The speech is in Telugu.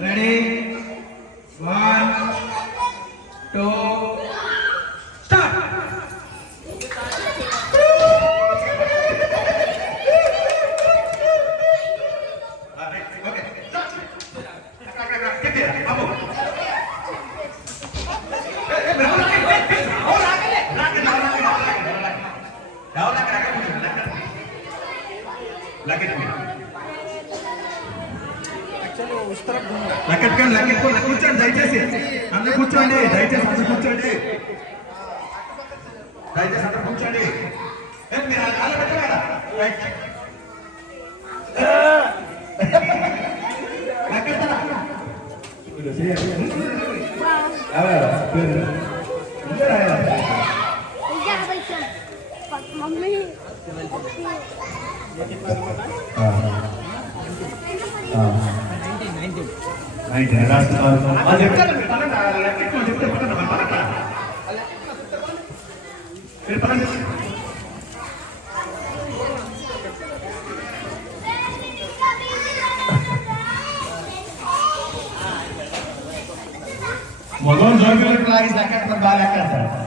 రెడీ 1 2 స్టార్ట్ కూర్చోండి దయచేసి అందరూ కూర్చోండి దయచేసి అందరూ కూర్చోండి మీరు అలా పెట్టారా మమ్మీ మొదలు జరుగుతున్న బాగా లెక్క